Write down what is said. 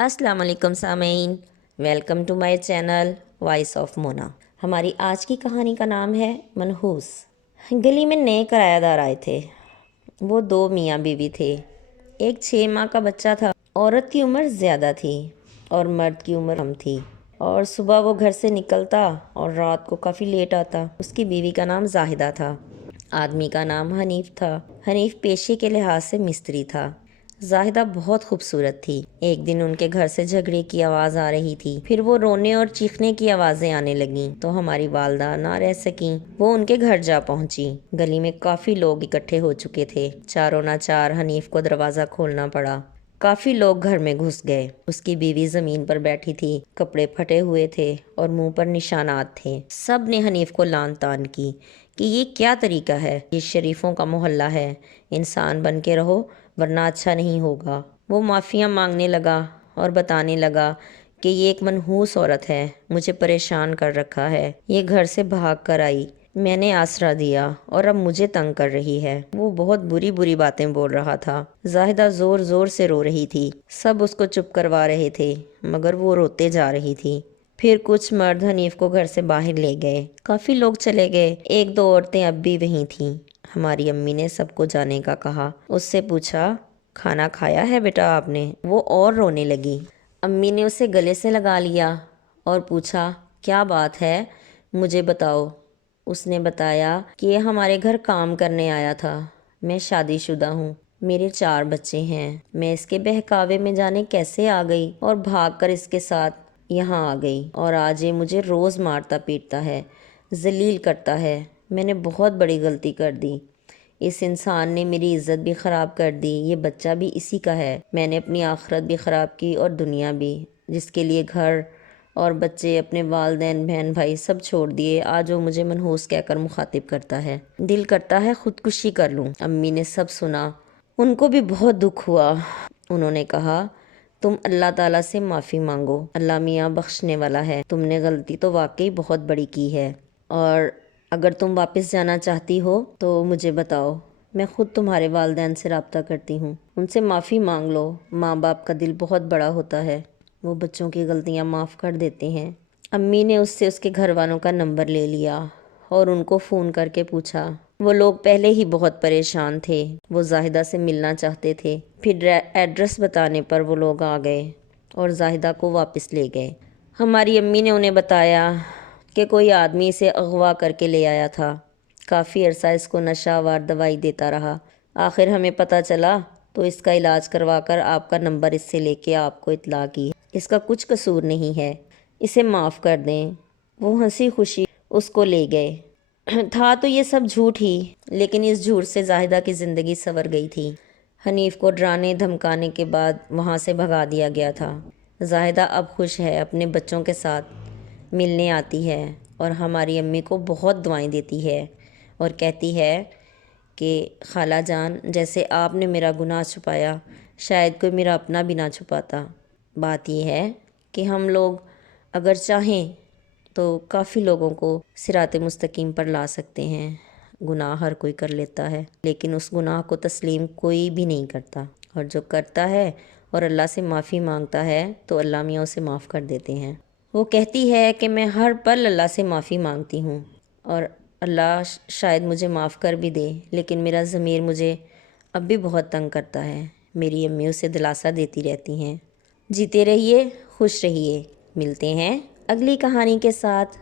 अस्सलाम वालेकुम सामीन, welcome to my channel voice of Mona. हमारी आज की कहानी का नाम है मनहूस। गली में नए किराएदार आए थे। वो दो मियाँ बीवी थे। एक 6 माह का बच्चा था। औरत की उम्र ज़्यादा थी और मर्द की उम्र कम थी। और सुबह वो घर से निकलता और रात को काफ़ी लेट आता। उसकी बीवी का नाम जाहिदा था। आदमी का नाम हनीफ था। हनीफ पेशे के लिहाज से मिस्त्री था। जाहिदा बहुत खूबसूरत थी। एक दिन उनके घर से झगड़े की आवाज़ आ रही थी। फिर वो रोने और चीखने की आवाज़ें आने लगीं तो हमारी वालदा ना रह सकीं। वो उनके घर जा पहुंची। गली में काफ़ी लोग इकट्ठे हो चुके थे। चारों ना चार हनीफ को दरवाज़ा खोलना पड़ा। काफ़ी लोग घर में घुस गए। उसकी बीवी ज़मीन पर बैठी थी। कपड़े फटे हुए थे और मुंह पर निशानात थे। सब ने हनीफ को लान तान की कि ये क्या तरीका है, ये शरीफों का मोहल्ला है, इंसान बन के रहो वरना अच्छा नहीं होगा। वो माफ़ियाँ मांगने लगा और बताने लगा कि ये एक मनहूस औरत है, मुझे परेशान कर रखा है, ये घर से भाग कर आई, मैंने आसरा दिया और अब मुझे तंग कर रही है। वो बहुत बुरी बुरी बातें बोल रहा था। जाहिदा ज़ोर ज़ोर से रो रही थी। सब उसको चुप करवा रहे थे मगर वो रोते जा रही थी। फिर कुछ मर्द हनीफ को घर से बाहर ले गए। काफ़ी लोग चले गए। एक दो औरतें अब भी वहीं थीं। हमारी अम्मी ने सबको जाने का कहा। उससे पूछा, खाना खाया है बेटा आपने? वो और रोने लगी। अम्मी ने उसे गले से लगा लिया और पूछा, क्या बात है, मुझे बताओ। उसने बताया कि ये हमारे घर काम करने आया था। मैं शादीशुदा हूँ, मेरे 4 बच्चे हैं। मैं इसके बहकावे में जाने कैसे आ गई और भागकर इसके साथ यहाँ आ गई और आज ये मुझे रोज़ मारता पीटता है, जलील करता है। मैंने बहुत बड़ी गलती कर दी। इस इंसान ने मेरी इज़्ज़त भी ख़राब कर दी। ये बच्चा भी इसी का है। मैंने अपनी आखिरत भी ख़राब की और दुनिया भी, जिसके लिए घर और बच्चे, अपने वालदैन, बहन भाई सब छोड़ दिए। आज वो मुझे मनहूस कहकर मुखातिब करता है। दिल करता है ख़ुदकुशी कर लूँ। अम्मी ने सब सुना। उनको भी बहुत दुख हुआ। उन्होंने कहा, तुम अल्लाह ताला से माफ़ी मांगो, अल्लाह मियाँ बख्शने वाला है। तुमने गलती तो वाकई बहुत बड़ी की है और अगर तुम वापस जाना चाहती हो तो मुझे बताओ, मैं ख़ुद तुम्हारे वालिदैन से रब्ता करती हूँ। उनसे माफ़ी मांग लो। माँ बाप का दिल बहुत बड़ा होता है, वो बच्चों की गलतियाँ माफ़ कर देते हैं। अम्मी ने उससे उसके घर वालों का नंबर ले लिया और उनको फ़ोन करके पूछा। वो लोग पहले ही बहुत परेशान थे। वो जाहिदा से मिलना चाहते थे। फिर एड्रेस बताने पर वो लोग आ गए और जाहिदा को वापस ले गए। हमारी अम्मी ने उन्हें बताया कि कोई आदमी इसे अगवा करके ले आया था। काफ़ी अरसा इसको नशावार दवाई देता रहा। आखिर हमें पता चला तो इसका इलाज करवाकर आपका नंबर इससे लेके आपको इत्तला की। इसका कुछ कसूर नहीं है, इसे माफ़ कर दें। वो हंसी खुशी उसको ले गए। था तो ये सब झूठ ही, लेकिन इस झूठ से जाहिदा की ज़िंदगी संवर गई थी। हनीफ को डराने धमकाने के बाद वहाँ से भगा दिया गया था। जाहिदा अब खुश है, अपने बच्चों के साथ मिलने आती है और हमारी अम्मी को बहुत दुआएं देती है और कहती है कि खाला जान, जैसे आपने मेरा गुनाह छुपाया, शायद कोई मेरा अपना भी ना छुपाता। बात यह है कि हम लोग अगर चाहें तो काफ़ी लोगों को सिराते मुस्तकीम पर ला सकते हैं। गुनाह हर कोई कर लेता है, लेकिन उस गुनाह को तस्लीम कोई भी नहीं करता, और जो करता है और अल्लाह से माफ़ी मांगता है तो अल्लाह मियाँ उसे माफ़ कर देते हैं। वो कहती है कि मैं हर पल अल्लाह से माफ़ी मांगती हूँ और अल्लाह शायद मुझे माफ़ कर भी दे, लेकिन मेरा ज़मीर मुझे अब भी बहुत तंग करता है। मेरी अम्मी उसे दिलासा देती रहती हैं। जीते रहिए, खुश रहिए। मिलते हैं अगली कहानी के साथ।